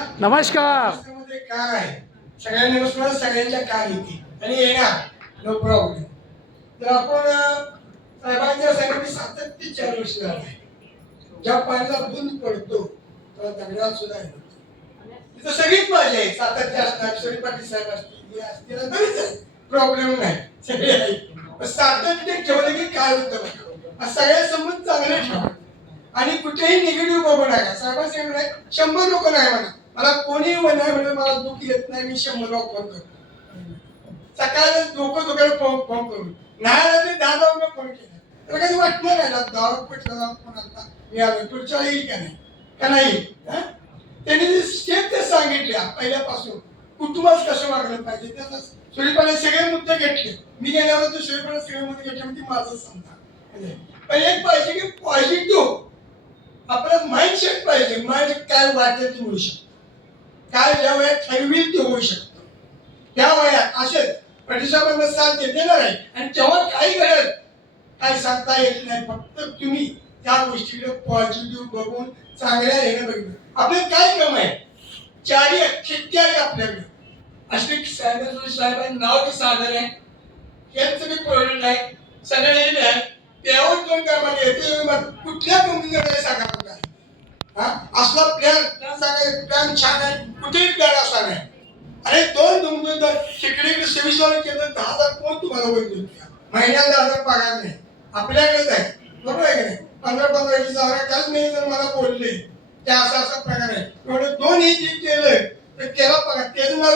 नमस्कार. मध्ये काय आहे सगळ्यांनी नमस्कार सगळ्यांच्या काय येते आणि येणार नो प्रॉब्लेम. तर आपण साहेबांच्या सांगितले सातत्य 4 वर्ष झालं आहे. ज्या पाण्याला बुंद पडतो तेव्हा दगडात सुद्धा येतो. तिथं सगळीच माझी आहे. सातत्य असणार श्री पाटील साहेब असतील असतील तरीच आहे प्रॉब्लेम नाही सगळे आहे. सातत्य ठेवलं की काय होतं सगळ्या संबंध चांगले ठेवा आणि कुठेही निगेटिव्ह बघू नका. साहेबांनी 100 लोक नाही म्हणा मला कोणी नाही म्हणजे मला दुःख येत नाही मी 100 लोक फोन करतो सकाळी डोकं दुखायला फोन करून नाही आला तरी 10 फोन केला तर काही वाटलं नाही ना 10 रुपये फोन आता मी आलो पुढच्या येईल का नाही का नाही. त्यांनी जे स्टेप ते सांगितल्या पहिल्यापासून कुटुंबात कसं वागलं पाहिजे त्याचा सूर्यपाने सगळे मुद्दे घेतले. मी गेल्यावर तर सूर्यपाने सगळे मुद्दे घेतले म्हणजे माझं समजा पण एक पाहिजे की पॉझिटिव्ह आपलं माइंडसेट पाहिजे. माइंड काय वाटेल ते होऊ शकतं काय ज्या वयात ठरविल ते होऊ शकतं त्या वयात असेच प्रतिसादांना साथ देणार आहे आणि तेव्हा काही घडत काय सांगता येत नाही. फक्त तुम्ही त्या गोष्टीकडे पॉझिटिव्ह बघून चांगल्या येणं बघितलं. आपलं काय काम आहे 4 अख्खित्या आहे आपल्याकडे असे साहेबांनी नाव बी साधन आहे हेच बी प्रॉब्लेम नाही सगळे आहे त्यावर कोण कामाला येते कुठल्या कंपनीकडे सांगा काय असला प्लॅन प्लॅन छान आहे कुठेही प्लॅन असा नाही. अरे 2 तुमचं तिकडे 26 केलं 10,000 कोण तुम्हाला वैध महिन्याला 10,000 पगार नाही आपल्याकडेच आहे बरोबर आहे की नाही. 15-15 20,000 काल मी जर मला बोलले ते असं प्रकार आहे एवढं 2 हे जे केलं तर त्याला पगार त्याचं नाव